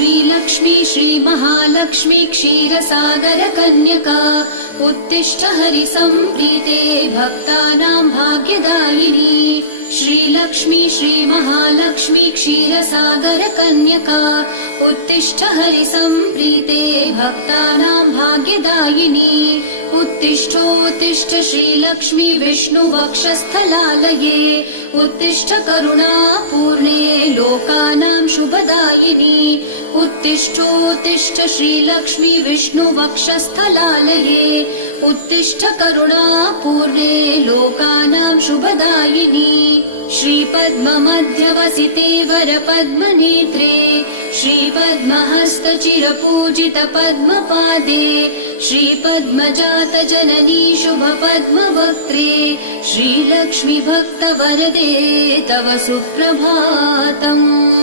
श्रीलक्ष्मी श्रीमहालक्ष्मी क्षीरसागर कन्यका उत्तिष्ठ हरिसम्प्रीते भक्तानां भाग्यदायिनी श्रीलक्ष्मी श्रीमहालक्ष्मी क्षीरसागर कन्यका उत्तिष्ठ हरिसम्प्रीते भक्तानां भाग्यदायिनी उत्तिष्ठोत्तिष्ठ श्रीलक्ष्मी विष्णुवक्षस्थलालये उत्तिष्ठ करुणापूर्णे लोकानां शुभदायिनी उत्तिष्ठोत्तिष्ठ श्रीलक्ष्मी विष्णुवक्षस्थलालये उत्तिष्ठ करुणापूर्णे लोकानां शुभदायिनी श्रीपद्ममध्यवसिते वरपद्मनेत्रे श्रीपद्महस्तचिरपूजित पद्मपादे श्रीपद्मजातजननी शुभपद्मवक्त्रे श्रीलक्ष्मी भक्तवरदे तव सुप्रभातम्।